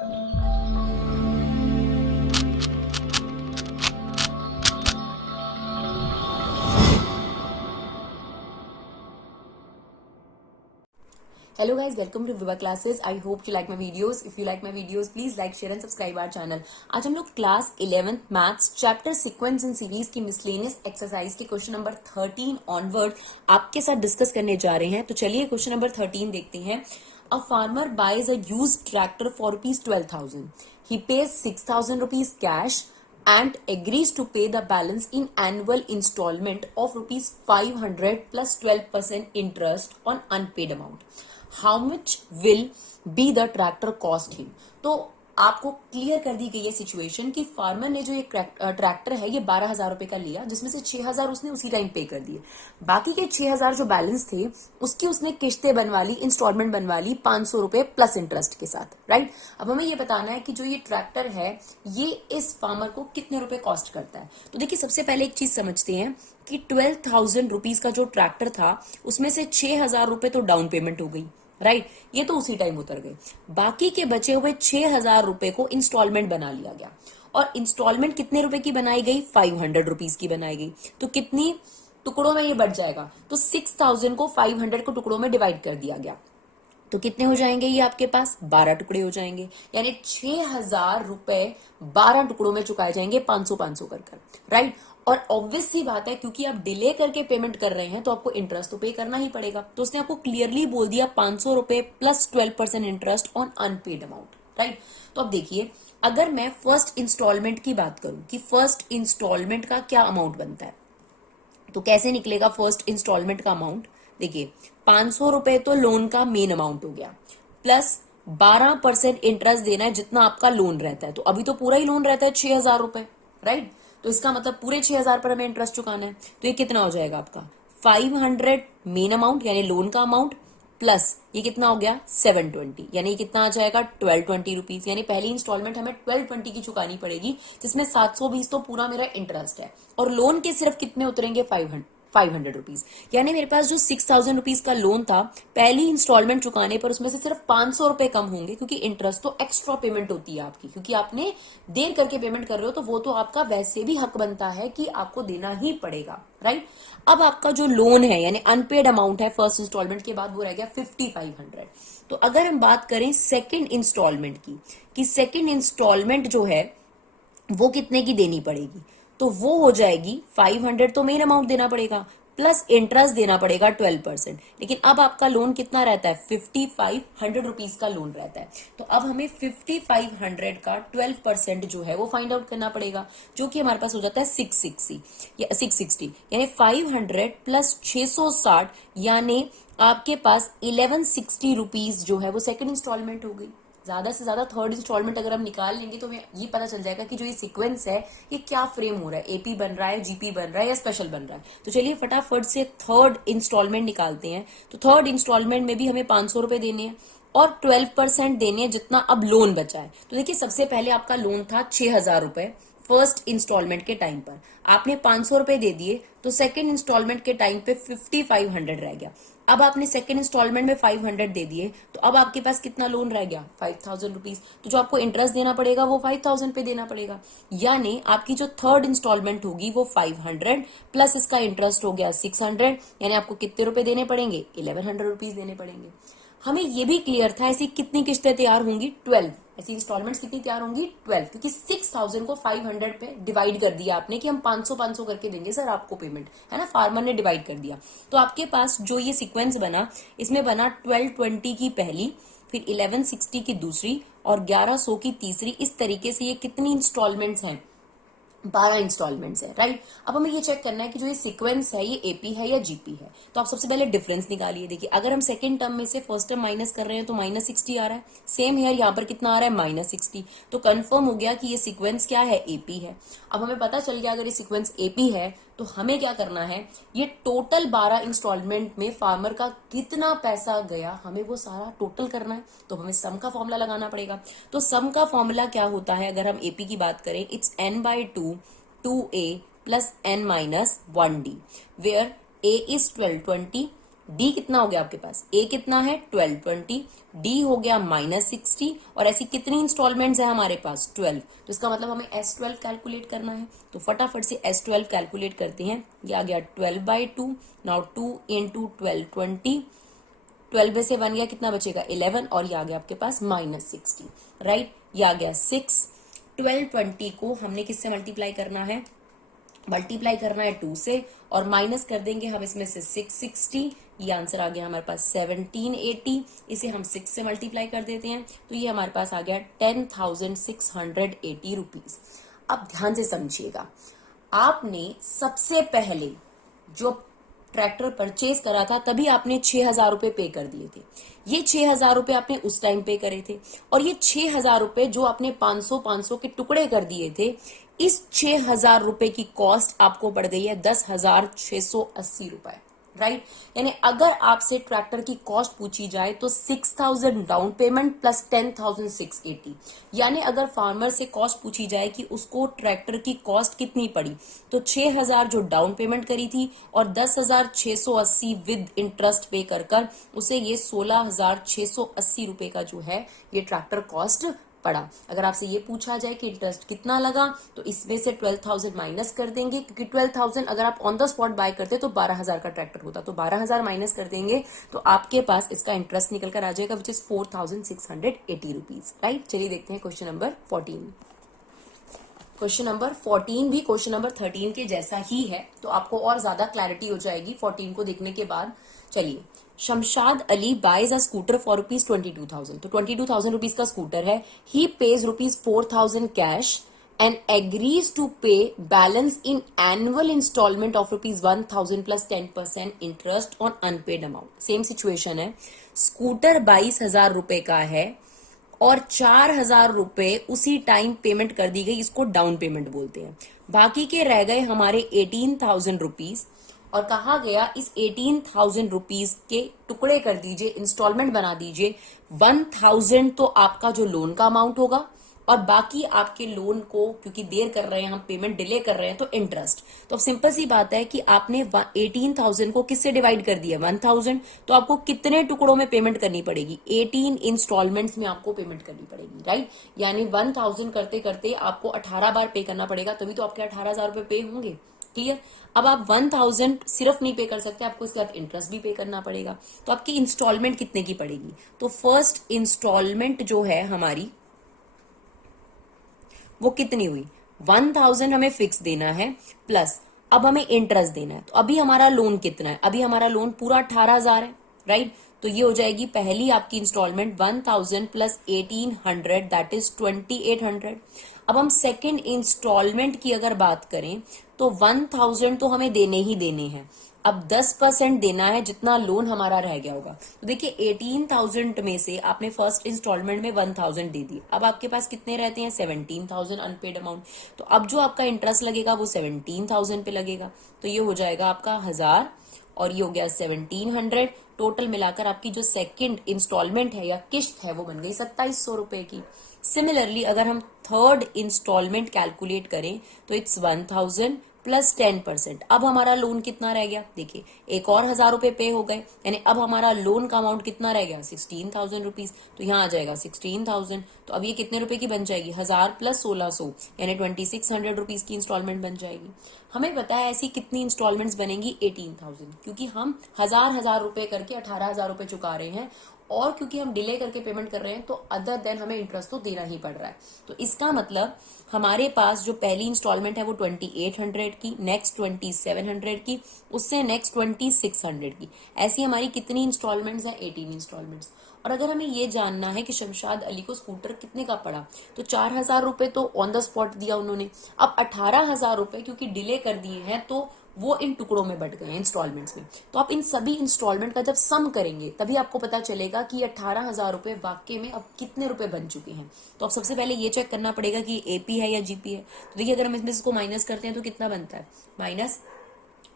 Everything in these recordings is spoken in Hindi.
Hello guys, welcome to Viva Classes. I hope you like my videos. If you like my videos, please like, share and subscribe our channel. आज हम लोग class 11th maths chapter sequence in series की मिसलेनियस एक्सरसाइज के क्वेश्चन नंबर 13 ऑनवर्ड आपके साथ डिस्कस करने जा रहे हैं। तो चलिए क्वेश्चन नंबर 13 देखते हैं। A farmer buys a used tractor for ₹12,000. He pays ₹6,000 cash and agrees to pay the balance in annual installment of ₹500 plus 12% interest on unpaid amount. How much will be the tractor cost him? तो आपको क्लियर कर दी गई है सिचुएशन कि फार्मर ने जो ये ट्रैक्टर है ये 12,000 रुपए का लिया, जिसमें से 6,000 उसने उसी टाइम पे कर दिए। बाकी के 6,000 जो बैलेंस थे उसकी उसने किश्तें बनवा ली, इंस्टॉलमेंट बनवा ली 500 रुपए प्लस इंटरेस्ट के साथ, राइट। अब हमें ये बताना है कि जो ये ट्रैक्टर है ये इस फार्मर को कितने रुपए कॉस्ट करता है। तो देखिए सबसे पहले एक चीज समझते हैं कि 12,000 रुपीज का जो ट्रैक्टर था उसमें से 6,000 रुपए तो डाउन पेमेंट हो गई, राइट, ये तो उसी टाइम उतर गए। बाकी के बचे हुए 6,000 रुपए को इंस्टॉलमेंट बना लिया गया, और इंस्टॉलमेंट कितने रुपए की बनाई गई? 500 रुपीज की बनाई गई। तो कितनी टुकड़ों में ये बढ़ जाएगा? तो 6,000 को 500 को टुकड़ों में डिवाइड कर दिया गया। तो कितने हो जाएंगे ये आपके पास? 12 टुकड़े हो जाएंगे, यानी 6,000 रुपए 12 टुकड़ों में चुकाए जाएंगे 500-500 कर, राइट। और ऑब्वियस सी बात है क्योंकि आप डिले करके पेमेंट कर रहे हैं तो आपको इंटरेस्ट तो पे करना ही पड़ेगा। तो उसने आपको क्लियरली बोल दिया 500 रुपए plus 12% interest on unpaid amount, right. तो अब देखिए अगर मैं फर्स्ट इंस्टॉलमेंट की बात करूं कि फर्स्ट इंस्टॉलमेंट का क्या अमाउंट बनता है, तो कैसे निकलेगा फर्स्ट इंस्टॉलमेंट का अमाउंट? देखिए 500 रुपए तो लोन का मेन अमाउंट हो गया, प्लस 12% इंटरेस्ट देना है जितना आपका लोन रहता है। तो अभी तो पूरा ही लोन रहता है 6,000 रुपए, राइट। तो इसका मतलब पूरे 6,000 पर हमें इंटरेस्ट चुकाना है। तो ये कितना हो जाएगा आपका? 500 मेन अमाउंट यानी लोन का अमाउंट, प्लस ये कितना हो गया? 720, यानी कितना आ जाएगा? 1220 रुपीज। यानी पहली इंस्टॉलमेंट हमें 1220 की चुकानी पड़ेगी, जिसमें 720 तो पूरा मेरा इंटरेस्ट है, और लोन के सिर्फ कितने उतरेंगे? 500 रुपीज। यानी मेरे पास जो 6,000 रुपीज का लोन था पहली इंस्टॉलमेंट चुकाने पर उसमें से सिर्फ 500 रुपए कम होंगे, क्योंकि इंटरेस्ट तो एक्स्ट्रा पेमेंट होती है आपकी, क्योंकि आपने देर करके पेमेंट कर रहे हो तो वो तो आपका वैसे भी हक बनता है कि आपको देना ही पड़ेगा, राइट। अब आपका जो लोन है यानी अनपेड अमाउंट है फर्स्ट इंस्टॉलमेंट के बाद वो रह गया 5,500। तो अगर हम बात करें सेकेंड इंस्टॉलमेंट की कि सेकेंड इंस्टॉलमेंट जो है वो कितने की देनी पड़ेगी, तो वो हो जाएगी 500 तो मेन अमाउंट देना पड़ेगा, प्लस इंटरेस्ट देना पड़ेगा 12%। लेकिन अब आपका लोन कितना रहता है? 5,500 रुपीज का लोन रहता है। तो अब हमें 5,500 का 12% जो है वो फाइंड आउट करना पड़ेगा, जो कि हमारे पास हो जाता है 660 यानी 500 प्लस 660 यानी आपके पास 1160 रुपीज जो है वो सेकंड इंस्टॉलमेंट हो गई। ज्यादा से ज्यादा थर्ड इंस्टॉलमेंट अगर हम निकाल लेंगे तो हमें ये पता चल जाएगा कि जो ये सीक्वेंस है ये क्या फ्रेम हो रहा है, एपी बन रहा है, जीपी बन रहा है या स्पेशल बन रहा है। तो चलिए फटाफट से थर्ड इंस्टॉलमेंट निकालते हैं। तो थर्ड इंस्टॉलमेंट में भी हमें 500 रुपए देने हैं और 12% देने हैं जितना अब लोन बचा है। तो देखिए सबसे पहले आपका लोन था 6,000 रुपए फर्स्ट इंस्टॉलमेंट के टाइम पर, आपने 500 रुपए दे दिए, तो सेकंड इंस्टॉलमेंट के टाइम पे 5,500 रह गया। अब आपने सेकंड इंस्टॉलमेंट में 500 दे दिए, तो अब आपके पास कितना लोन रह गया? 5,000 रुपीज। तो जो आपको इंटरेस्ट देना पड़ेगा वो 5,000 पे देना पड़ेगा, यानी आपकी जो थर्ड इंस्टॉलमेंट होगी वो 500 प्लस इसका इंटरेस्ट हो गया 600, यानी आपको कितने रुपए देने पड़ेंगे? 1,100 रुपीज देने पड़ेंगे। हमें ये भी क्लियर था ऐसी कितनी किस्तें तैयार होंगी? 12। ऐसी इंस्टॉलमेंट्स कितनी तैयार होंगी? 12, क्योंकि 6,000 को 500 पे डिवाइड कर दिया आपने कि हम 500-500 करके देंगे सर आपको पेमेंट, है ना। फार्मर ने डिवाइड कर दिया। तो आपके पास जो ये सीक्वेंस बना, इसमें बना 1220 की पहली, फिर 1160 की दूसरी और 1100 की तीसरी। इस तरीके से ये कितनी इंस्टॉलमेंट्स हैं? 12 इंस्टॉलमेंट्स है, राइट। अब हमें ये चेक करना है कि जो ये सीक्वेंस है ये एपी है या जीपी है। तो आप सबसे पहले डिफरेंस निकालिए। देखिए अगर हम सेकंड टर्म में से फर्स्ट टर्म माइनस कर रहे हैं तो -60 आ रहा है। सेम हेयर यहाँ पर कितना आ रहा है? -60। तो कंफर्म हो गया कि ये सीक्वेंस क्या है? एपी है। अब हमें पता चल गया अगर ये सीक्वेंस एपी है तो हमें क्या करना है, ये टोटल 12 इंस्टॉलमेंट में फार्मर का कितना पैसा गया हमें वो सारा टोटल करना है। तो हमें सम का फॉर्मूला लगाना पड़ेगा। तो सम का फॉर्मूला क्या होता है अगर हम एपी की बात करें? It's n/2 2a plus n minus 1d, where a is 1220, D कितना हो गया आपके पास, ए कितना है 1220, डी हो गया -60, और ऐसी कितनी इंस्टॉलमेंट्स है हमारे पास 12। तो इसका मतलब हमें S12 कैलकुलेट करना है। तो फटाफट से S12 कैलकुलेट करते हैं। ये आ गया 12/2। नाउ 2 इंटू 1220, 12 में से 1 गया, कितना बचेगा 11, और ये आ गया आपके पास -60, राइट। ये आ गया 6। 1220 को हमने किससे मल्टीप्लाई करना है, मल्टीप्लाई करना है 2 से, और माइनस कर देंगे हम इसमें से 660। ये आंसर आ गया हमारे पास 1780। इसे हम 6 से मल्टीप्लाई कर देते हैं, तो ये हमारे पास आ गया 10,680 रुपीज। अब ध्यान से समझिएगा, आपने सबसे पहले जो ट्रैक्टर परचेज करा था तभी आपने 6,000 रुपए पे कर दिए थे। ये 6,000 रुपए आपने उस टाइम पे करे थे, और ये 6,000 रुपए जो आपने 500 के टुकड़े कर दिए थे, इस 6,000 रुपए की कॉस्ट आपको पड़ गई है 10,680 रुपए, राइट। यानी अगर आपसे ट्रैक्टर की कॉस्ट पूछी जाए तो 6,000 डाउन पेमेंट प्लस 10,680, यानी अगर फार्मर से कॉस्ट पूछी जाए कि उसको ट्रैक्टर की कॉस्ट कितनी पड़ी, तो 6,000 जो डाउन पेमेंट करी थी और 10,680 विद इंटरेस्ट पे कर उसे ये 16,680 रुपए का जो है ये ट्रैक्टर कॉस्ट पड़ा। अगर आपसे ये पूछा जाए कि इंटरेस्ट कितना लगा, तो इसमें से 12,000 माइनस कर देंगे, क्योंकि 12,000 अगर आप ऑन द स्पॉट बाय करते तो 12,000 का ट्रैक्टर होता, तो 12,000 माइनस कर देंगे तो आपके पास इसका इंटरेस्ट निकल कर आ जाएगा, विच इज 4,680 रुपीज, राइट। चलिए देखते हैं क्वेश्चन नंबर 14। क्वेश्चन नंबर 14 भी क्वेश्चन नंबर 13 के जैसा ही है, तो आपको और ज्यादा क्लैरिटी हो जाएगी 14 को देखने के बाद। चलिए, Shamshad Ali buys a scooter for ₹22,000, तो 22,000 रुपीज का स्कूटर है। He pays ₹4,000 cash and agrees to pay balance in annual installment of ₹1,000 plus 10% interest on unpaid amount। Same situation है, स्कूटर 22,000 रुपए का है और 4,000 रुपए उसी टाइम पेमेंट कर दी गई, इसको डाउन पेमेंट बोलते हैं। बाकी के रह गए हमारे 18,000 रुपीज, और कहा गया इस 18,000 रुपीज के टुकड़े कर दीजिए, इंस्टॉलमेंट बना दीजिए। 1,000 तो आपका जो लोन का अमाउंट होगा, और बाकी आपके लोन को क्योंकि देर कर रहे हैं हम, पेमेंट डिले कर रहे हैं, तो इंटरेस्ट। तो अब सिंपल सी बात है कि आपने 18,000 को किससे डिवाइड कर दिया 1,000, तो आपको कितने टुकड़ों में पेमेंट करनी पड़ेगी, 18 इंस्टॉलमेंट्स में आपको पेमेंट करनी पड़ेगी, राइट। यानी 1,000 करते करते आपको 18 बार पे करना पड़ेगा, तभी तो आपके 18,000 रुपए पे होंगे, क्लियर। अब आप 1,000 सिर्फ नहीं पे कर सकते, आपको इसके साथ इंटरेस्ट भी पे करना पड़ेगा। तो आपकी इंस्टॉलमेंट कितने की पड़ेगी, तो फर्स्ट इंस्टॉलमेंट जो है हमारी वो कितनी हुई, 1,000 हमें फिक्स देना है, प्लस अब हमें इंटरेस्ट देना है। तो अभी हमारा लोन कितना है, अभी हमारा लोन पूरा 18,000 है, राइट। तो ये हो जाएगी पहली आपकी इंस्टॉलमेंट 1,000 प्लस 1,800, दैट इज 2,800। अब हम सेकेंड इंस्टॉलमेंट की अगर बात करें तो 1,000 तो हमें देने ही देने हैं, अब 10% देना है जितना लोन हमारा रह गया होगा। तो देखिए 18,000 में से आपने फर्स्ट इंस्टॉलमेंट में 1,000 दे दी, अब आपके पास कितने रहते हैं 17,000 अनपेड अमाउंट। तो अब जो आपका इंटरेस्ट लगेगा वो 17,000 पे लगेगा, तो ये हो जाएगा आपका 1,000, और ये हो गया 1,700। टोटल मिलाकर आपकी जो सेकंड इंस्टॉलमेंट है या किस्त है वो बन गई 2,700 रुपए की। सिमिलरली अगर हम थर्ड इंस्टॉलमेंट कैलकुलेट करें तो इट्स 1,000 प्लस 10%। अब हमारा लोन कितना रह गया, देखिए एक और 1,000 रुपए पे हो गए, यानी अब हमारा लोन का अमाउंट कितना रह गया 16,000 रुपीज। तो यहाँ आ जाएगा 16,000, तो अब ये कितने रुपए की बन जाएगी, 1,000 प्लस 1,600 यानी 2,600 रुपीज की इंस्टॉलमेंट बन जाएगी। हमें पता है ऐसी कितनी इंस्टॉलमेंट्स बनेंगी 18,000, क्योंकि हम 1,000 रुपए करके 18,000 रुपए चुका रहे हैं, और क्योंकि हम डिले करके पेमेंट कर रहे हैं तो अदर देन हमें इंटरेस्ट तो देना ही पड़ रहा है। तो इसका मतलब हमारे पास जो पहली इंस्टॉलमेंट है वो 2,800 की, नेक्स्ट 2,700 की, उससे नेक्स्ट 2,600 की, ऐसी हमारी कितनी इंस्टॉलमेंट्स हैं 18 इंस्टॉलमेंट्स। और अगर हमें ये जानना है कि शमशाद अली को स्कूटर कितने का पड़ा, तो 4,000 रुपए तो ऑन द स्पॉट दिया उन्होंने, अब 18,000 रुपए क्योंकि डिले कर दिए हैं तो वो इन टुकड़ों में बट गए इंस्टॉलमेंट्स में। तो आप इन सभी इंस्टॉलमेंट का जब सम करेंगे तभी आपको पता चलेगा कि 18,000 रुपए वाकई में अब कितने रुपए बन चुके हैं। तो अब सबसे पहले ये चेक करना पड़ेगा कि एपी है या जीपी है। तो देखिए अगर हम इसमें इसको माइनस करते हैं तो कितना बनता है,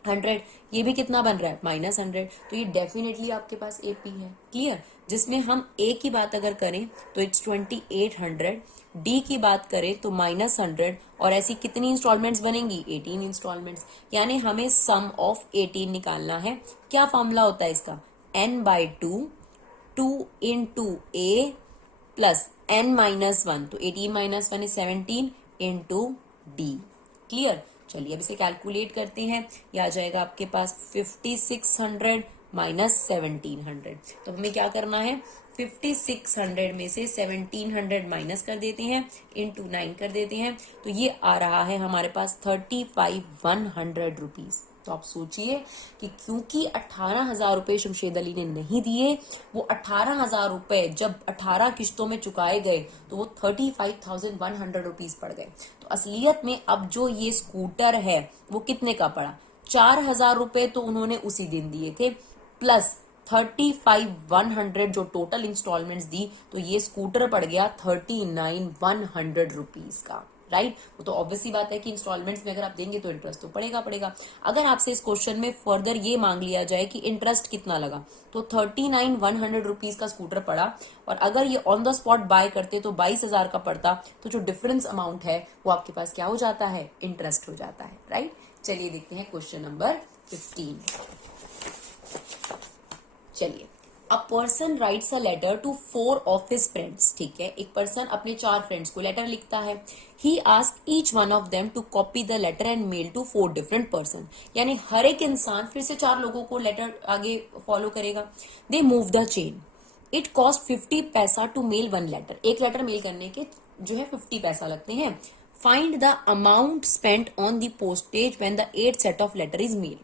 100, ये भी कितना बन रहा है -100, तो ये डेफिनेटली आपके पास एपी है। क्लियर? जिसमें हम ए की बात अगर करें तो इट्स 2800, डी की बात करें तो -100, और ऐसी कितनी इंस्टॉलमेंट्स बनेंगी? 18 इंस्टॉलमेंट्स। यानी हमें सम ऑफ 18 निकालना है। क्या फॉर्मूला होता है इसका? n/2, 2 इंटू ए प्लस n-1, तो 18 - 1 इज 17 इंटू डी। क्लियर? चलिए अब इसे कैलकुलेट करते हैं। ये आ जाएगा आपके पास 5600 माइनस 1700। तो हमें क्या करना है? 5600 में से 1700 माइनस कर देते हैं, इंटू 9 कर देते हैं, तो ये आ रहा है हमारे पास 35,100 रुपीज। तो आप सोचिए कि क्योंकि 18,000 रुपए शमशेद अली ने नहीं दिए, वो 18,000 रुपए जब 18 किश्तों में चुकाए गए तो वो 35,100 रुपीज पड़ गए। तो असलियत में अब जो ये स्कूटर है वो कितने का पड़ा? 4,000 रुपए तो उन्होंने उसी दिन दिए थे, प्लस 35,100 जो टोटल इंस्टॉलमेंट्स दी, तो ये स्कूटर पड़ गया 39,100 रुपीज का। राइट? वो तो ऑब्वियसली बात है कि इंस्टॉलमेंट्स में अगर आप देंगे तो इंटरेस्ट तो पड़ेगा। अगर आपसे इस क्वेश्चन में फर्दर ये मांग लिया जाए कि इंटरेस्ट कितना लगा, तो 39,100 रुपीज का स्कूटर पड़ा, और अगर ये ऑन द स्पॉट बाय करते तो 22,000 का पड़ता, तो जो डिफरेंस अमाउंट है वो आपके पास क्या हो जाता है? इंटरेस्ट हो जाता है। राइट? चलिए देखते हैं क्वेश्चन नंबर 15। चलिए, a person writes a letter to 4 of his friends. ठीक है, एक पर्सन अपने 4 फ्रेंड्स को लेटर लिखता है। He ask each one of them to copy the letter and mail to 4 different person. यानी हर एक इंसान फिर से 4 लोगों को लेटर आगे फॉलो करेगा। They move the chain. It cost 50 paisa to mail 1 letter. एक लेटर मेल करने के जो है 50 पैसा लगते हैं। Find the amount spent on the postage when the 8th set of letter is mail.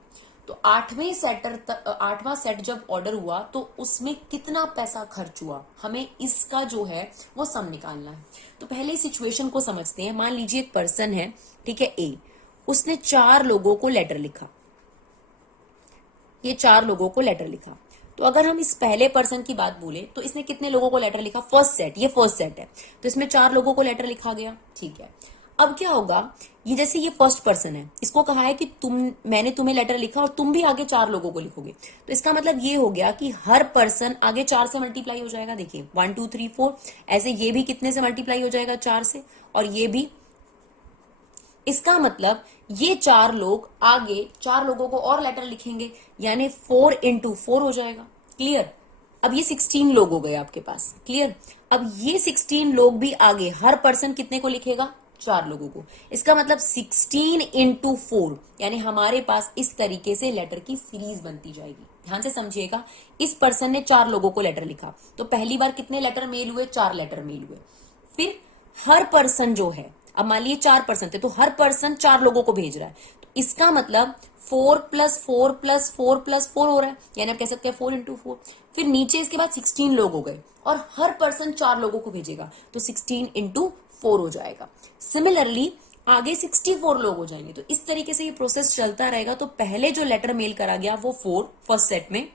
तो 8वां सेट जब ऑर्डर हुआ तो उसमें कितना पैसा खर्च हुआ, हमें इसका जो है वो सम निकालना है। तो पहले सिचुएशन को समझते हैं। मान लीजिए एक पर्सन है, ठीक है, ए, उसने 4 लोगों को लेटर लिखा। ये 4 लोगों को लेटर लिखा। तो अगर हम इस पहले पर्सन की बात बोले तो इसने कितने लोगों को लेटर लिखा? फर्स्ट सेट, ये फर्स्ट सेट है, तो इसमें 4 लोगों को लेटर लिखा गया। ठीक है, अब क्या होगा? ये जैसे ये फर्स्ट पर्सन है, इसको कहा है कि मैंने तुम्हें लेटर लिखा और तुम भी आगे 4 लोगों को लिखोगे, तो इसका मतलब ये हो गया कि हर पर्सन आगे 4 से मल्टीप्लाई हो जाएगा। देखिए 1 2 3 4, ऐसे ये भी कितने से मल्टीप्लाई हो जाएगा? 4 से, और ये भी। इसका मतलब ये 4 लोग आगे 4 लोगों को और लेटर लिखेंगे, यानी 4 इंटू 4 हो जाएगा। क्लियर? अब ये 16 लोग हो गए आपके पास। क्लियर? अब ये 16 लोग भी आगे हर पर्सन कितने को लिखेगा? 4 लोगों को। इसका मतलब 16 इंटू 4, यानी हमारे पास इस तरीके से लेटर की सीरीज बनती जाएगी। ध्यान से समझिएगा, इस पर्सन ने 4 लोगों को लेटर लिखा, तो पहली बार कितने लेटर मेल हुए? 4 लेटर मेल हुए। फिर हर पर्सन जो है, अब मान लीजिए 4 पर्सन थे, तो हर पर्सन 4 लोगों को भेज रहा है, तो इसका मतलब 4 + 4 + 4 + 4 हो रहा है, यानी आप कह सकते हैं 4 इंटू 4। फिर नीचे इसके बाद 16 लोग हो गए, और हर पर्सन 4 लोगों को भेजेगा, तो 16 इंटू 4 हो जाएगा। सिमिलरली आगे 64 लोग हो जाएंगे। तो इस तरीके से ये प्रोसेस चलता रहेगा। तो पहले जो लेटर मेल करा गया वो 4 फर्स्ट सेट में,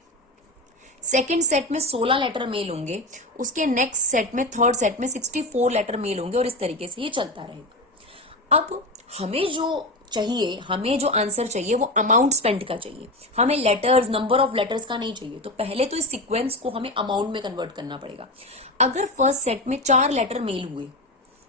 सेकेंड सेट में 16 लेटर मेल होंगे, उसके नेक्स्ट सेट में थर्ड सेट में 64 लेटर मेल होंगे, और इस तरीके से ये चलता रहेगा। अब हमें जो आंसर चाहिए वो अमाउंट स्पेंड का चाहिए, हमें लेटर्स, नंबर ऑफ लेटर्स का नहीं चाहिए। तो पहले तो इस सीक्वेंस को हमें अमाउंट में कन्वर्ट करना पड़ेगा। अगर फर्स्ट सेट में 4 लेटर मेल हुए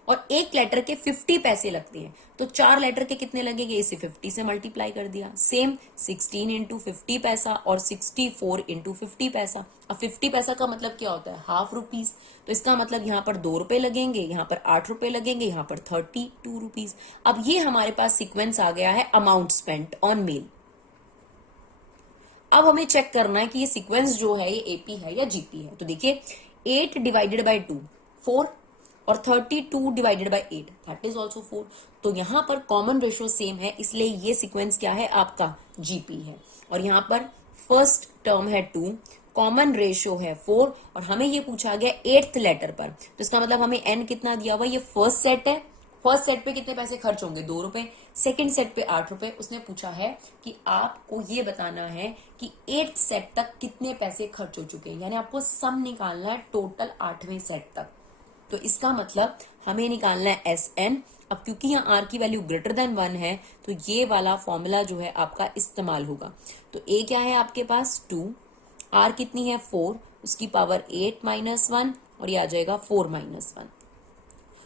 और एक लेटर के 50 पैसे लगते हैं, तो 4 लेटर के कितने लगेंगे? इसे 50 से मल्टीप्लाई कर दिया। सेम 16 इंटू 50 पैसा और 64 इंटू 50 पैसा। अब 50 पैसा का मतलब क्या होता है? Half rupees. तो इसका मतलब यहाँ पर 2 रुपए लगेंगे, यहाँ पर 8 रुपए लगेंगे, यहाँ पर 32 रुपीज। अब ये हमारे पास सीक्वेंस आ गया है अमाउंट स्पेंट ऑन मेल। अब हमें चेक करना है कि ये सीक्वेंस जो है ये एपी है या जीपी है। तो देखिए 8 डिवाइडेड बाई 2 4, और 32 divided by 8 that is also 4। तो यहाँ पर कॉमन रेशियो सेम है, इसलिए ये सीक्वेंस क्या है? आपका जीपी है। और यहाँ पर फर्स्ट टर्म है 2, कॉमन रेशियो है 4, और हमें ये पूछा गया 8th लेटर पर, तो इसका मतलब हमें एन कितना दिया हुआ? ये फर्स्ट सेट है, फर्स्ट सेट पे कितने पैसे खर्च होंगे? 2 रुपए। सेकेंड सेट पे 8 रुपए। उसने पूछा है कि आपको ये बताना है कि 8th सेट तक कितने पैसे खर्च हो चुके हैं, यानी आपको सम निकालना है टोटल 8वें सेट तक। तो इसका मतलब हमें निकालना है एस एन। अब क्योंकि यहाँ आर की वैल्यू ग्रेटर देन 1 है तो ये वाला फॉर्मूला जो है आपका इस्तेमाल होगा। तो ए क्या है आपके पास 2, आर कितनी है 4, उसकी पावर 8 माइनस 1 और ये आ जाएगा 4 माइनस 1।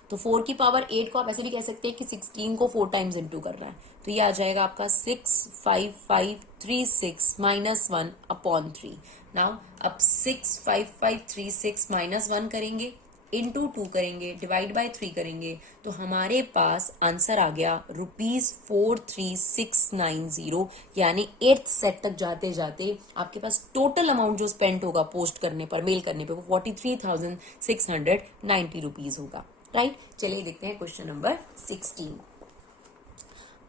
तो 4 की पावर 8 को आप ऐसे भी कह सकते हैं कि 16 को 4 टाइम्स इंटू कर रहा है, तो ये आ जाएगा आपका 65536 माइनस 1 अपॉन 3। नाउ अब 65536 माइनस 1 करेंगे, इंटू 2 करेंगे, डिवाइड बाय 3 करेंगे, तो हमारे पास आंसर आ गया ₹43690। यानी 8th सेट तक जाते जाते आपके पास टोटल अमाउंट जो स्पेंड होगा पोस्ट करने पर, मेल करने पर, वो 43,690 होगा। राइट, चलिए देखते हैं question number 16।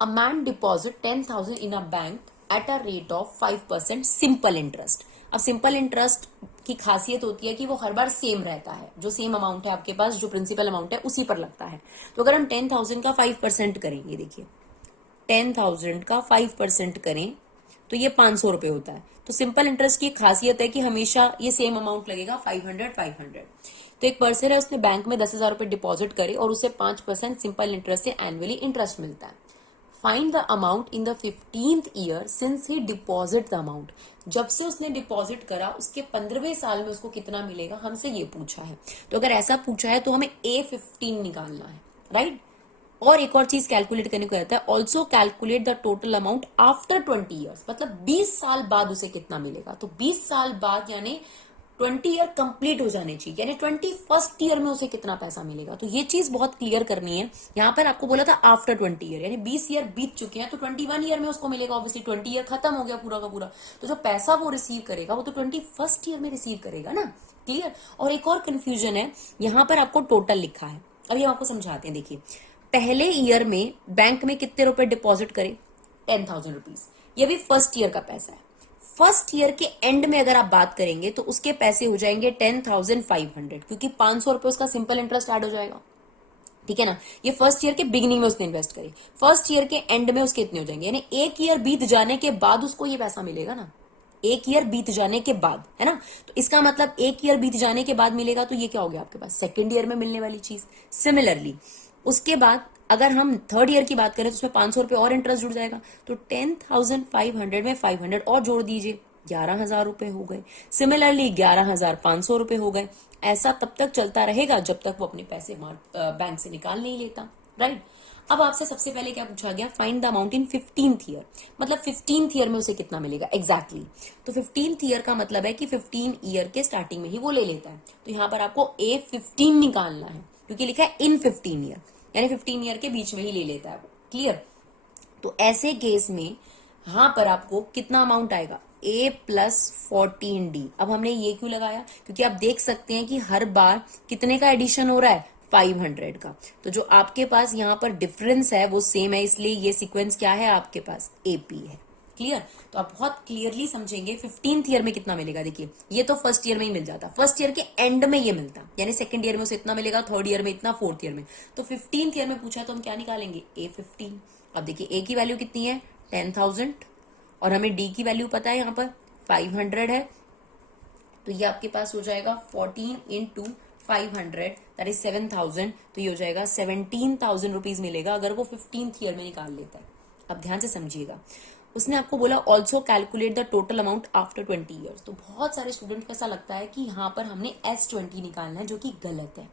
A man deposit 10,000 in a bank at a rate of 5% simple interest. अब सिंपल इंटरेस्ट की खासियत होती है कि वो हर बार सेम रहता है, जो सेम अमाउंट है आपके पास, जो प्रिंसिपल अमाउंट है उसी पर लगता है। तो अगर हम 10,000 का 5% करेंगे, देखिए 10,000 का 5% करें तो ये 500 रुपए होता है। तो सिंपल इंटरेस्ट की खासियत है कि हमेशा ये सेम अमाउंट लगेगा, 500। तो एक पर्सन है, उसने बैंक में 10,000 रुपए डिपॉजिट करे और उसे 5% सिंपल इंटरेस्ट से एनुअली इंटरेस्ट मिलता है। Find the amount in the 15th year since he deposit the amount. जब से उसने डिपॉजिट करा उसके 15वें साल में उसको कितना मिलेगा, हमसे ये पूछा है। तो अगर ऐसा पूछा है तो हमें A15 निकालना है, राइट। और एक और चीज कैलकुलेट करने को रहता है, also calculate the total amount after 20 years, मतलब 20 साल बाद उसे कितना मिलेगा। तो 20 साल बाद यानी 20 ईयर कंप्लीट हो जाने चाहिए, यानी 21st ईयर में उसे कितना पैसा मिलेगा। तो ये चीज बहुत क्लियर करनी है। यहाँ पर आपको बोला था आफ्टर 20 ईयर, यानी 20 ईयर बीत चुके हैं तो 21 ईयर में उसको मिलेगा। ऑब्वियसली 20 ईयर खत्म हो गया पूरा का पूरा, तो जो पैसा वो रिसीव करेगा वो तो 21st ईयर में रिसीव करेगा ना। क्लियर। और एक और कंफ्यूजन है, यहाँ पर आपको टोटल लिखा है, अभी हम आपको समझाते हैं। देखिए पहले ईयर में बैंक में कितने रुपए डिपॉजिट करे, 10,000 रुपीज, ये भी फर्स्ट ईयर का पैसा है। फर्स्ट ईयर के एंड में अगर आप बात करेंगे तो उसके पैसे हो जाएंगे 10,500, क्योंकि 500 रुपए उसका सिंपल इंटरेस्ट ऐड हो जाएगा, ठीक है ना। ये फर्स्ट ईयर के बिगिनिंग में उसने इन्वेस्ट करी, फर्स्ट ईयर के एंड में उसके इतने हो जाएंगे, यानी एक ईयर बीत जाने के बाद उसको ये पैसा मिलेगा ना, एक ईयर बीत जाने के बाद, है ना। तो इसका मतलब एक ईयर बीत जाने के बाद मिलेगा, तो ये क्या हो गया आपके पास, सेकेंड ईयर में मिलने वाली चीज। सिमिलरली उसके बाद अगर हम थर्ड ईयर की बात करें तो उसमें 500 रुपए और इंटरेस्ट जुड़ जाएगा, तो 10,500 में 500 और जोड़ दीजिए, 11,000 रुपए हो गए। सिमिलरली 11,500 रुपए हो गए। ऐसा तब तक चलता रहेगा जब तक वो अपने पैसे बैंक से निकाल नहीं लेता, राइट। अब आपसे सबसे पहले क्या पूछा गया, find the amount in 15th year, मतलब 15th ईयर में उसे कितना मिलेगा एग्जैक्टली। तो 15th ईयर का मतलब है कि 15 ईयर के स्टार्टिंग में ही वो ले लेता है। तो यहाँ पर आपको A15 निकालना है, क्योंकि लिखा है इन 15 ईयर, यानी 15 ईयर के बीच में ही ले लेता है वो। क्लियर। तो ऐसे केस में यहां पर आपको कितना अमाउंट आएगा, A+14D। अब हमने ये क्यों लगाया, क्योंकि आप देख सकते हैं कि हर बार कितने का एडिशन हो रहा है, 500 का। तो जो आपके पास यहाँ पर डिफरेंस है वो सेम है, इसलिए ये सीक्वेंस क्या है आपके पास, AP है। क्लियर। तो आप बहुत क्लियरली समझेंगे 15th ईयर में कितना मिलेगा। देखिए ये तो फर्स्ट ईयर में ही मिल जाता, फर्स्ट ईयर के एंड में ये मिलता, यानी सेकंड ईयर में उसे इतना मिलेगा, थर्ड ईयर में इतना, फोर्थ ईयर में। तो 15th ईयर में पूछा तो हम क्या निकालेंगे, A15। अब देखिए A की वैल्यू कितनी है 10,000 और हमें D की वैल्यू पता है यहाँ पर 500 है, तो ये आपके पास हो जाएगा 14 इंटू 500 दैट इज 7,000। तो ये हो जाएगा 17,000 रुपीज मिलेगा अगर वो 15th ईयर में निकाल लेता है। अब ध्यान से समझिएगा, उसने आपको बोला also calculate the total amount after 20 years. तो बहुत सारे स्टूडेंट को ऐसा लगता है कि यहाँ पर हमने S20 निकालना है, जो कि गलत है।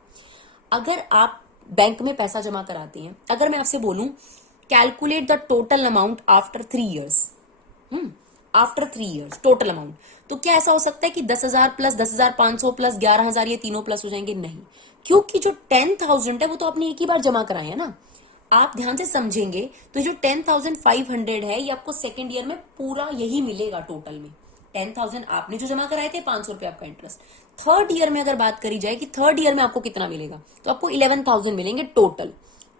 अगर आप बैंक में पैसा जमा कराते हैं, अगर मैं आपसे बोलूं calculate the total amount after 3 years, after 3 years total amount, तो क्या ऐसा हो सकता है कि 10,000 प्लस 10,500 प्लस 11,000 ये तीनों प्लस हो जाएंगे, नहीं, क्योंकि जो 10,000 है वो तो आपने एक ही बार जमा कराए है ना। आप ध्यान से समझेंगे तो जो 10,500 है ये आपको सेकेंड ईयर में पूरा यही मिलेगा टोटल में। 10,000 आपने जो जमा कराए थे, 500 रुपए आपका इंटरेस्ट। थर्ड ईयर में अगर बात करी जाए कि थर्ड ईयर में आपको कितना मिलेगा, तो आपको 11,000 मिलेंगे टोटल।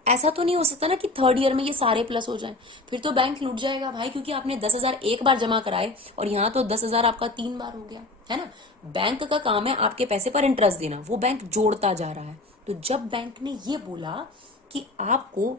ऐसा तो नहीं हो सकता ना कि थर्ड ईयर में ये सारे प्लस हो जाए, फिर तो बैंक लूट जाएगा भाई, क्योंकि आपने 10,000 एक बार जमा कराए और यहाँ तो 10,000 आपका 3 बार हो गया, है ना। बैंक का काम है आपके पैसे पर इंटरेस्ट देना, वो बैंक जोड़ता जा रहा है। तो जब बैंक ने ये बोला कि आपको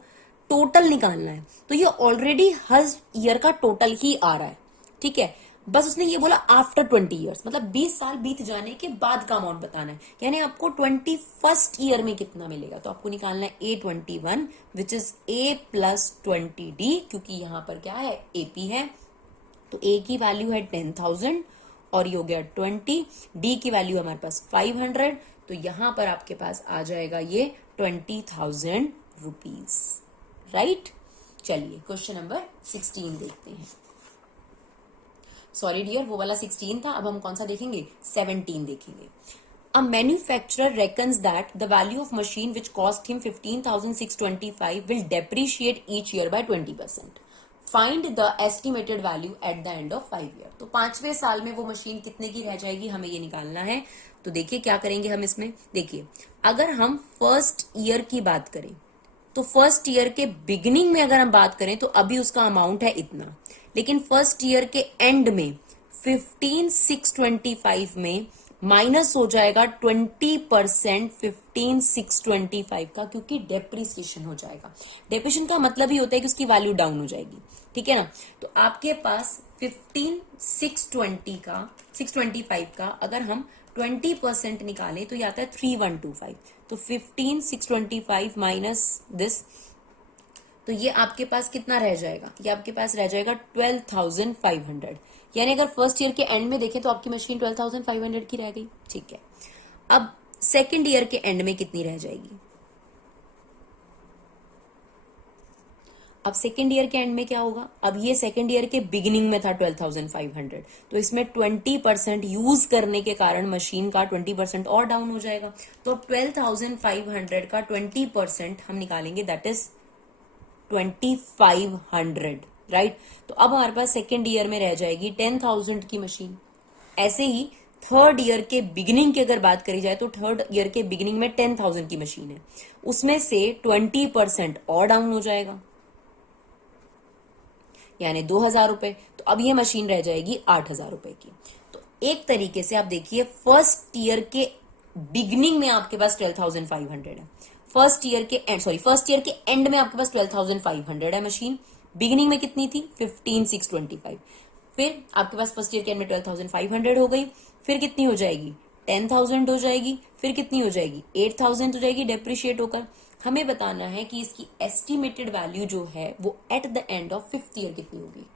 टोटल निकालना है, तो ये ऑलरेडी हर ईयर का टोटल ही आ रहा है, ठीक है। बस उसने ये बोला आफ्टर 20 ईयर्स, मतलब 20 साल बीत जाने के बाद का अमाउंट बताना है, यानी आपको 21st ईयर में कितना मिलेगा। तो आपको निकालना है A21 which is A plus 20D, क्योंकि यहां पर क्या है AP है, तो A की वैल्यू है 10,000 और ये हो गया 20, D की वैल्यू है हमारे पास 500, तो यहां पर आपके पास आ जाएगा ये 20,000 रुपीज, राइट। चलिए क्वेश्चन नंबर 16 देखते हैं। सॉरी डियर, वो वाला 16 था, अब हम कौन सा देखेंगे, 17 देखेंगे। A manufacturer reckons that the value of machine which cost him 15,625 will depreciate each year by 20%. Find the estimated value at the end of 5 years. तो 5वें साल में वो मशीन कितने की रह जाएगी, हमें ये निकालना है। तो देखिए क्या करेंगे हम इसमें, देखिए अगर हम फर्स्ट ईयर की बात करें तो फर्स्ट ईयर के बिगिनिंग में अगर हम बात करें तो अभी उसका अमाउंट है इतना, लेकिन फर्स्ट ईयर के एंड में 15,625 में माइनस हो जाएगा 20% 15,625 का, क्योंकि डेप्रिसिएशन हो जाएगा। डेप्रिसिएशन का मतलब ही होता है कि उसकी वैल्यू डाउन हो जाएगी, ठीक है ना। तो आपके पास 15,625 का अगर हम 20% निकालें तो ये आता है 3,125, तो 15,625 माइनस दिस, तो ये आपके पास कितना रह जाएगा, ये आपके पास रह जाएगा 12,500, यानी अगर फर्स्ट ईयर के एंड में देखें तो आपकी मशीन 12,500 की रह गई, ठीक है। अब सेकेंड ईयर के एंड में कितनी रह जाएगी, अब सेकेंड ईयर के एंड में क्या होगा, अब ये सेकेंड ईयर के बिगिनिंग में था 12,500, तो इसमें 20% यूज करने के कारण मशीन का 20% और डाउन हो जाएगा, तो 12,500 का 20% हम निकालेंगे, दैट इज 2,500, राइट। तो अब हमारे पास सेकेंड ईयर में रह जाएगी 10,000 की मशीन। ऐसे ही थर्ड ईयर के बिगिनिंग की अगर बात करी जाए तो थर्ड ईयर के बिगिनिंग में 10,000 की मशीन है, उसमें से 20% और डाउन हो जाएगा, यानी 2,000 रुपए, तो अब ये मशीन रह जाएगी 8,000 रुपए की। तो एक तरीके से आप देखिए फर्स्ट ईयर के बिगिनिंग में आपके पास 12,500 है, फर्स्ट ईयर के एंड में आपके पास 12,500 है मशीन, बिगिनिंग में कितनी थी 15,625, फिर आपके पास फर्स्ट ईयर के एंड में 12,500 हो गई, फिर कितनी हो जाएगी 10,000 हो जाएगी, फिर कितनी हो जाएगी 8,000 हो जाएगी डेप्रिशिएट होकर। हमें बताना है कि इसकी एस्टिमेटेड वैल्यू जो है वो at the end of fifth year कितनी होगी।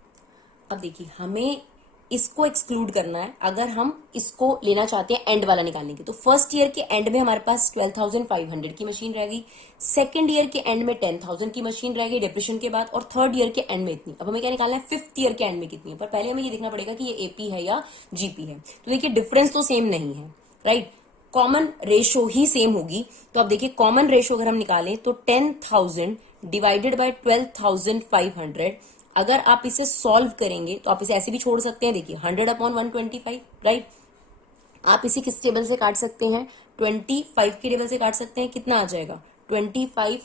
अब देखिए हमें इसको एक्सक्लूड करना है, अगर हम इसको लेना चाहते हैं एंड वाला निकालने के, तो फर्स्ट ईयर के एंड में हमारे पास 12,500 की मशीन रह गई, सेकंड ईयर के एंड में 10,000 की मशीन रह गई डिप्रेशन के बाद, और थर्ड ईयर के एंड में इतनी। अब हमें क्या निकालना है फिफ्थ ईयर के एंड में कितनी है, पर पहले हमें ये देखना पड़ेगा कि ये एपी है या जीपी है। तो देखिए डिफरेंस तो सेम नहीं है, राइट, कॉमन रेशो ही सेम होगी। तो अब देखिए कॉमन रेशो अगर हम निकालें तो 10,000 डिवाइडेड बाय 12,500, अगर आप इसे सॉल्व करेंगे तो आप इसे ऐसे भी छोड़ सकते हैं, देखिए 100/125, राइट। आप इसे किस टेबल से काट सकते हैं, 25 के टेबल से काट सकते हैं, कितना आ जाएगा 25,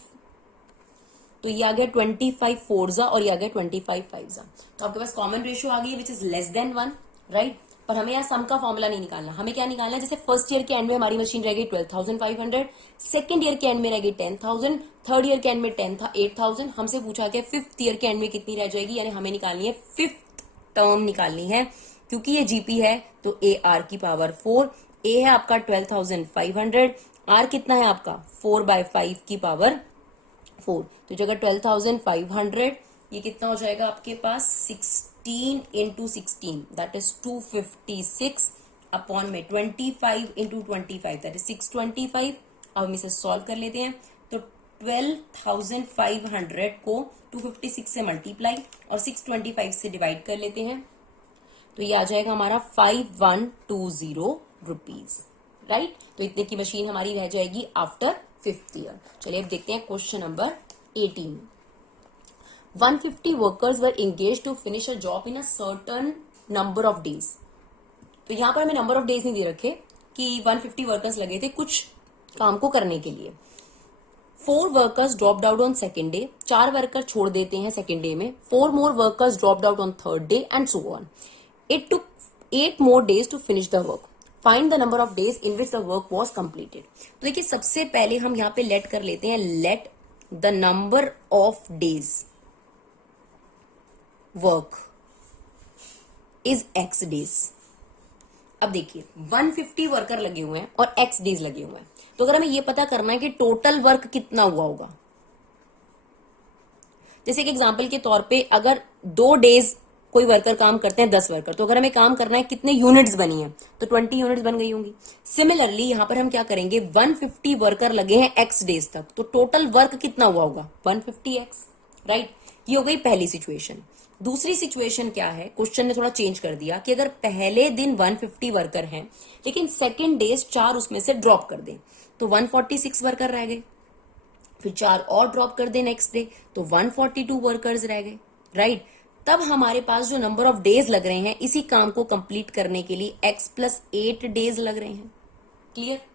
तो ये आ गया 25 4 और ये आ गया 25 5। तो आपके पास कॉमन रेशियो आ गई which is less than 1, right. पर हमें यहाँ सम का फॉर्मूला नहीं निकालना, हमें क्या निकालना है, जैसे फर्स्ट ईयर के एंड में हमारी मशीन रह गई 12,500, सेकंड ईयर के एंड में रह गई 10,000, थर्ड ईयर के एंड में 8,000, हमसे पूछा गया फिफ्थ ईयर के एंड में कितनी रह जाएगी, यानी हमें निकालनी है फिफ्थ टर्म निकालनी है। क्योंकि ये जीपी है तो ए आर की पावर 4, ए है आपका 12,500, आर कितना है आपका 4/5 की पावर 4, तो जगह 12,500 ये कितना हो जाएगा आपके पास 16 इंटू 16 दैट इज 256 अपॉन में 25 इंटू 25 दैट इज 625। अब हम इसे सॉल्व कर लेते हैं, तो 12,500 को 256 से मल्टीप्लाई और 625 से डिवाइड कर लेते हैं, तो ये आ जाएगा हमारा 5120 रुपीज, राइट। तो इतने की मशीन हमारी रह जाएगी आफ्टर फिफ्थ ईयर। चलिए अब देखते हैं question number 18। 150 workers were engage to finish a job in a certain number of days. तो यहां पर हमें नंबर ऑफ डेज नहीं दे रखे कि 150 वर्कर्स लगे थे कुछ काम को करने के लिए। 4 workers dropped out on second day, 4 worker छोड़ देते हैं सेकेंड डे में, 4 more workers dropped out on third day and so on. It took 8 more days to finish the work. Find the number of days in which the work was completed. तो देखिए सबसे पहले हम यहाँ पे लेट कर लेते हैं, let the number of days work is x days. अब देखिए 150 वर्कर लगे हुए हैं और x डेज लगे हुए हैं, तो अगर हमें ये पता करना है कि टोटल वर्क कितना हुआ होगा, जैसे कि एग्जांपल के तौर पे अगर 2 डेज कोई वर्कर काम करते हैं 10 वर्कर, तो अगर हमें काम करना है कितने यूनिट्स बनी है, तो 20 यूनिट्स बन गई होंगी। सिमिलरली यहां पर हम क्या करेंगे, 150 वर्कर लगे हैं x डेज तक, तो टोटल वर्क कितना हुआ होगा 150x, राइट। ये हो गई पहली सिचुएशन। दूसरी सिचुएशन क्या है, क्वेश्चन ने थोड़ा चेंज कर दिया कि अगर पहले दिन 150 वर्कर हैं लेकिन सेकेंड डेज 4 उसमें से ड्रॉप कर दें, तो 146 वर्कर रह गए, फिर 4 और ड्रॉप कर दे नेक्स्ट डे, तो 142 वर्कर्स रह गए, राइट। तब हमारे पास जो नंबर ऑफ डेज लग रहे हैं इसी काम को कंप्लीट करने के लिए x+8 डेज लग रहे हैं। क्लियर।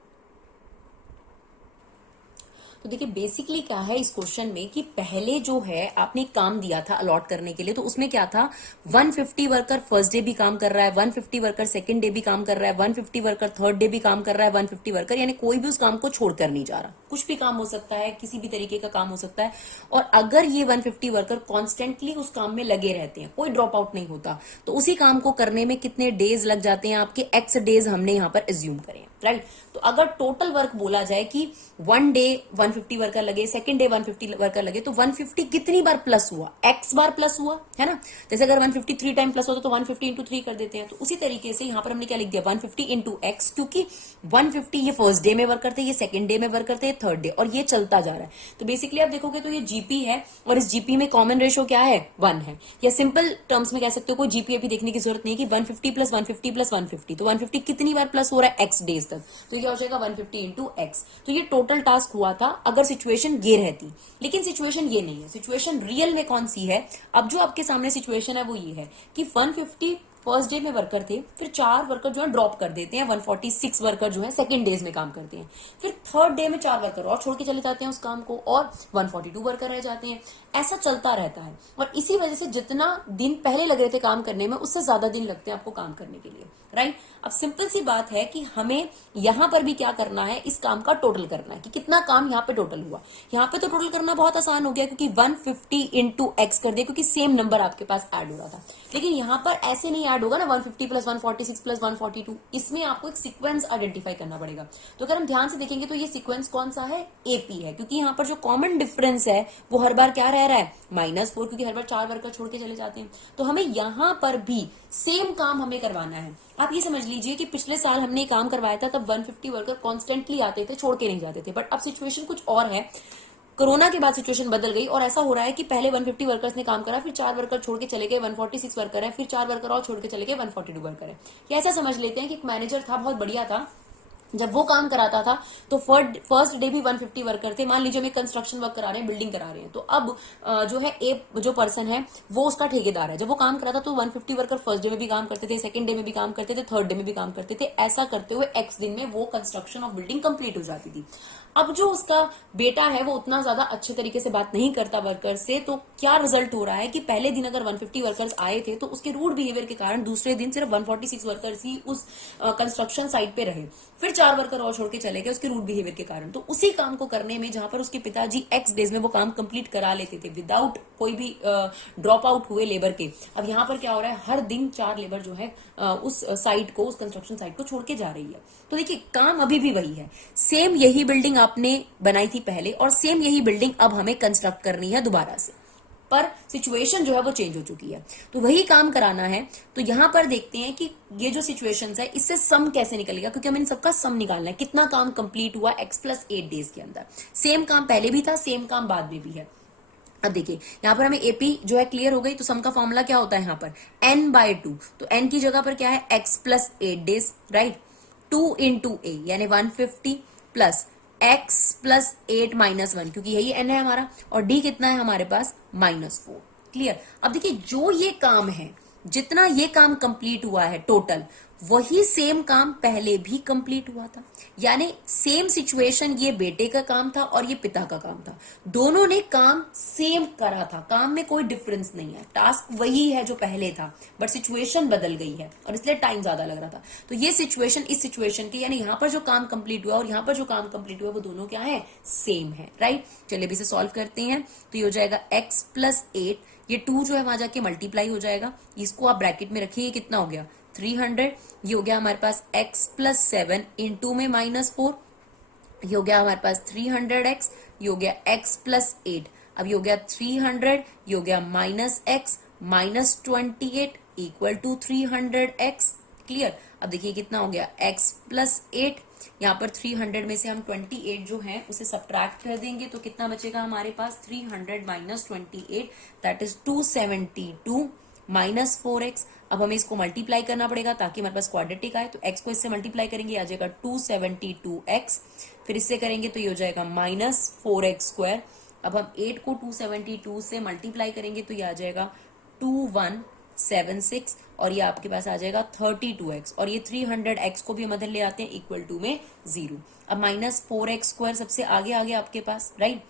तो देखिए बेसिकली क्या है इस क्वेश्चन में कि पहले जो है आपने काम दिया था अलॉट करने के लिए, तो उसमें क्या था 150 वर्कर फर्स्ट डे भी काम कर रहा है, 150 वर्कर सेकंड डे भी काम कर रहा है, 150 वर्कर थर्ड डे भी काम कर रहा है, 150 वर्कर यानी कोई भी उस काम को छोड़कर नहीं जा रहा, कुछ भी काम हो सकता है, किसी भी तरीके का काम हो सकता है। और अगर ये 150 वर्कर कॉन्स्टेंटली उस काम में लगे रहते हैं, कोई ड्रॉप आउट नहीं होता, तो उसी काम को करने में कितने डेज लग जाते हैं आपके, x डेज हमने यहां पर एज्यूम करें, राइट। तो अगर टोटल वर्क बोला जाए कि 1 डे 150 वर्कर लगे, सेकंड डे 150 वर्कर लगे, तो 150 कितनी बार प्लस हुआ, x बार प्लस हुआ, है ना। जैसे अगर 150 3 टाइम प्लस होता तो 150 इंटू 3 कर देते हैं, तो उसी तरीके से यहां पर हमने क्या लिख दिया 150 इंटू x, क्योंकि 150 ये फर्स्ट डे में वर्क करते हैं, ये सेकंड डे में वर्क करते हैं, थर्ड डे, और ये चलता जा रहा है। तो बेसिकली आप देखोगे तो ये जीपी है और इस जीपी में कॉमन रेशो क्या है 1 है, या सिंपल टर्म्स में कह सकते हो कोई जीपी अभी देखने की जरूरत नहीं है कि 150 प्लस 150 प्लस 150, तो 150 कितनी बार प्लस हो रहा है x डेज तक, तो क्या हो जाएगा 150 इंटू एक्स। तो ये टोटल टास्क हुआ था अगर सिचुएशन ये रहती, लेकिन सिचुएशन ये नहीं है। सिचुएशन रियल में कौन सी है, अब जो आपके सामने सिचुएशन है वो ये है कि 150 फर्स्ट डे में वर्कर थे, फिर 4 वर्कर जो है ड्रॉप कर देते हैं, 146 वर्कर जो है सेकंड डेज में काम करते हैं, फिर थर्ड डे में 4 वर्कर और छोड़ के चले जाते हैं उस काम को, और 142 वर्कर रह जाते हैं। ऐसा चलता रहता है, और इसी वजह से जितना दिन पहले लग रहे थे काम करने में, उससे ज्यादा दिन लगते हैं आपको काम करने के लिए, राइट। अब सिंपल सी बात है कि हमें यहां पर भी क्या करना है, इस काम का टोटल करना है कि कितना काम यहाँ पे टोटल हुआ। यहाँ पे तो टोटल करना बहुत आसान हो गया क्योंकि 150 इंटू एक्स कर दिया, क्योंकि सेम नंबर आपके पास ऐड हो रहा था। लेकिन यहाँ पर ऐसे नहीं ऐड होगा ना 150 प्लस 146 प्लस 142, इसमें आपको एक सीक्वेंस आइडेंटिफाई करना पड़ेगा। तो अगर हम ध्यान से देखेंगे तो ये सीक्वेंस कौन सा है, एपी है, क्योंकि यहाँ पर जो कॉमन डिफरेंस है वो हर बार क्या रह रहा है -4, क्योंकि हर बार 4 वर्कर छोड़ के चले जाते हैं। तो हमें यहाँ पर भी सेम काम हमें करवाना है। आप ये समझ लीजिए कि पिछले साल हमने काम करवाया था, तब 150 वर्कर कॉन्स्टेंटली आते थे, छोड़ के नहीं जाते थे, बट अब सिचुएशन कुछ और है। कोरोना के बाद सिचुएशन बदल गई और ऐसा हो रहा है कि पहले 150 वर्कर्स ने काम करा, फिर 4 वर्कर छोड़ के चले गए, 146 वर्कर है, फिर 4 वर्कर और छोड़ के चले गए, 142 वर्कर है। या ऐसा समझ लेते हैं कि एक मैनेजर था, बहुत बढ़िया था, जब वो काम कराता था तो फर्स्ट डे भी 150 वर्कर थे। मान लीजिए हमें कंस्ट्रक्शन वर्क करा रहे हैं, बिल्डिंग करा रहे हैं, तो अब जो है जो पर्सन है वो उसका ठेकेदार है। जब वो काम कराता तो 150 वर्कर फर्स्ट डे में भी काम करते थे, सेकंड डे में भी काम करते थे, थर्ड डे में भी काम करते थे। ऐसा करते हुए एक्स दिन में वो कंस्ट्रक्शन ऑफ बिल्डिंग कंप्लीट हो जाती थी। अब जो उसका बेटा है वो उतना ज्यादा अच्छे तरीके से बात नहीं करता वर्कर से, तो क्या रिजल्ट हो रहा है कि पहले दिन अगर 150 वर्कर्स आए थे तो उसके रूड बिहेवियर के कारण दूसरे दिन सिर्फ 146 वर्कर्स ही उस कंस्ट्रक्शन साइट पे रहे, फिर 4 वर्कर और छोड़ के चले गए उसके रूड बिहेवियर के कारण। तो उसी काम को करने में जहां पर उसके पिताजी एक्स डेज में वो काम कंप्लीट करा लेते थे विदाउट कोई भी ड्रॉप आउट हुए लेबर के, अब यहाँ पर क्या हो रहा है, हर दिन 4 लेबर जो है उस साइट को, उस कंस्ट्रक्शन साइट को छोड़ के जा रही है। तो देखिए काम अभी भी वही है, सेम यही बिल्डिंग आपने बनाई थी पहले और सेम यही बिल्डिंग अब हमें कंस्ट्रक्ट करनी है दोबारा से, पर सिचुएशन जो है वो चेंज हो चुकी है, तो वही काम कराना है। तो यहां पर देखते हैं कि ये जो सिचुएशन है इससे सम कैसे निकलेगा, क्योंकि हमें इन सबका सम निकालना है, कितना काम कंप्लीट हुआ x+8 डेज के अंदर। सेम काम पहले भी था, सेम काम बाद में भी है। अब देखिए यहां पर हमें एपी जो है क्लियर हो गई, तो सम का फॉर्मूला क्या होता है यहाँ पर n/2, तो n की जगह पर क्या है x+8 डेज, राइट। 2 इंटू ए यानी 150 प्लस x+8 -1, क्योंकि यही n है हमारा, और d कितना है हमारे पास -4। क्लियर। अब देखिए जो ये काम है, जितना ये काम कंप्लीट हुआ है टोटल, वही सेम काम पहले भी कंप्लीट हुआ था, यानी सेम सिचुएशन, ये बेटे का काम था और ये पिता का काम था, दोनों ने काम सेम करा था, काम में कोई डिफरेंस नहीं है, टास्क वही है जो पहले था, बट सिचुएशन बदल गई है और इसलिए टाइम ज्यादा लग रहा था। तो ये सिचुएशन इस सिचुएशन की, यानी यहां पर जो काम कंप्लीट हुआ और यहां पर जो काम कंप्लीट हुआ वो दोनों क्या है, सेम है, राइट। चलिए अभी इसे सॉल्व करते हैं। तो ये हो जाएगा x प्लस 8, ये 2 जो है वहां जाके मल्टीप्लाई हो जाएगा, इसको आप ब्रैकेट में रखिए, कितना हो गया 300। ये हो गया हमारे पास x प्लस 7 इंटू में -4, ये हो गया हमारे पास 300x, ये हो गया x प्लस 8, अब ये हो गया 300, ये हो गया minus x minus 28 equal to 300x। Clear. अब देखिए कितना हो गया x प्लस 8, यहाँ पर 300 में से हम 28 जो है उसे सब्ट्रैक्ट कर देंगे तो कितना बचेगा हमारे पास 300 minus 28, that is 272 minus 4x। अब हमें इसको मल्टीप्लाई करना पड़ेगा ताकि हमारे पास क्वाड्रेटिक आए, तो x को इससे मल्टीप्लाई करेंगे आ जाएगा 272x, फिर इससे करेंगे तो ये हो जाएगा माइनस 4x स्क्वायर। अब हम 8 को 272 से मल्टीप्लाई करेंगे तो ये आ जाएगा 2176 और ये आपके पास आ जाएगा 32x, और ये 300x को भी हम इधर ले आते हैं इक्वल टू में 0। अब माइनस 4x स्क्वायर सबसे आगे आ गया आपके पास, राइट,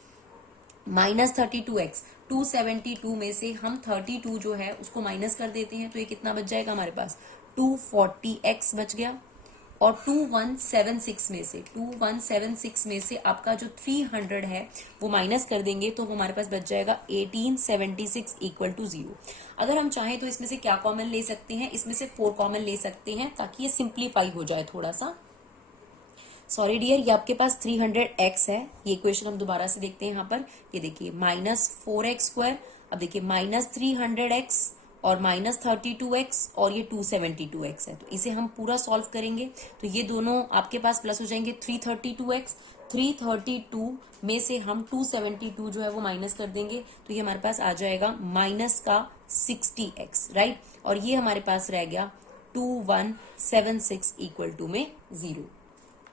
माइनस 32x, 272 में से हम 32 जो है उसको माइनस कर देते हैं तो ये कितना बच जाएगा हमारे पास 240x बच गया, और 2176 में से आपका जो 300 है वो माइनस कर देंगे तो वो हमारे पास बच जाएगा 1876 इक्वल टू 0। अगर हम चाहें तो इसमें से क्या कॉमन ले सकते हैं, इसमें से 4 कॉमन ले सकते हैं ताकि ये सिंप्लीफाई हो जाए थोड़ा सा। सॉरी डियर, ये आपके पास 300x है, ये इक्वेशन हम दोबारा से देखते हैं यहाँ पर, ये देखिए माइनस 4x स्क्वायर, अब देखिए माइनस 300x और माइनस 32x और ये 272x है, तो इसे हम पूरा सॉल्व करेंगे तो ये दोनों आपके पास प्लस हो जाएंगे 332x, 332 में से हम 272 जो है वो माइनस कर देंगे तो ये हमारे पास आ जाएगा माइनस का 60x, राइट, और ये हमारे पास रह गया 2176 इक्वल टू में 0।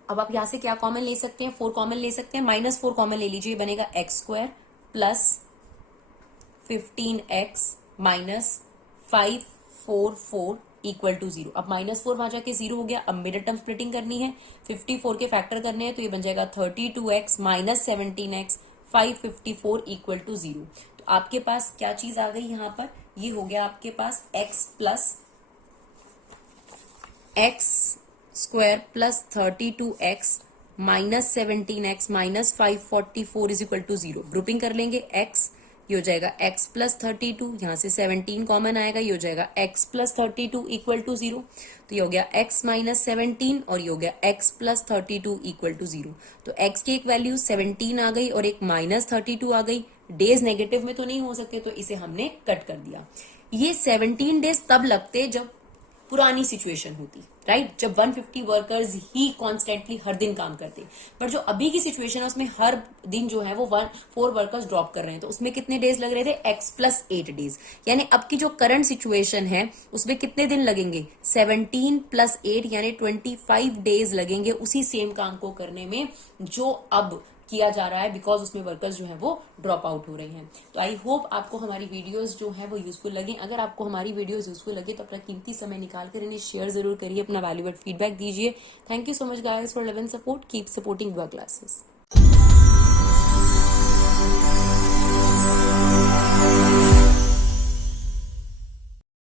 अब आप यहां से क्या कॉमन ले सकते हैं, 4 कॉमन ले सकते हैं, माइनस 4 कॉमन ले लीजिए, बनेगा x square plus 15x minus 544 equal to 0। अब माइनस 4 वहां जाके 0 हो गया, अब मिडिल टर्म स्प्लिटिंग करनी है, 54 के फैक्टर करने हैं तो ये बन जाएगा 32x minus 17x 554 equal to 0। तो आपके पास क्या चीज आ गई यहाँ पर, ये हो गया आपके पास x plus x square plus 32x minus 17x minus 544 is equal to 0। Grouping कर लेंगे x, ये हो जाएगा x प्लस 32, यहाँ से 17 कॉमन आएगा, ये हो जाएगा x प्लस 32 इक्वल टू 0। तो ये हो गया x माइनस 17 और ये हो गया x प्लस 32 इक्वल टू 0। तो x की एक वैल्यू 17 आ गई और एक माइनस 32 आ गई, डेज नेगेटिव में तो नहीं हो सकते तो इसे हमने कट कर दिया। ये 17 डेज तब लगते जब पुरानी सिचुएशन होती, राइट, जब 150 वर्कर्स ही कॉन्स्टेंटली हर दिन काम करते, पर जो अभी की सिचुएशन है उसमें हर दिन जो है वो 4 वर्कर्स ड्रॉप कर रहे हैं, तो उसमें कितने डेज लग रहे थे x प्लस 8 डेज, यानी अब की जो करंट सिचुएशन है उसमें कितने दिन लगेंगे 17 प्लस 8 यानी 25 डेज लगेंगे उसी सेम काम को करने में जो अब किया जा रहा है, बिकॉज उसमें वर्कर्स जो है वो ड्रॉप आउट हो रहे हैं। तो आई होप आपको हमारी वीडियोस जो है वो यूजफुल लगे। अगर आपको हमारी वीडियोस यूजफुल लगे तो अपना कीमती समय निकाल कर इन्हें शेयर जरूर करिए, अपना वैल्यूएबल फीडबैक दीजिए। Thank you so much guys for love and support, keep supporting your classes.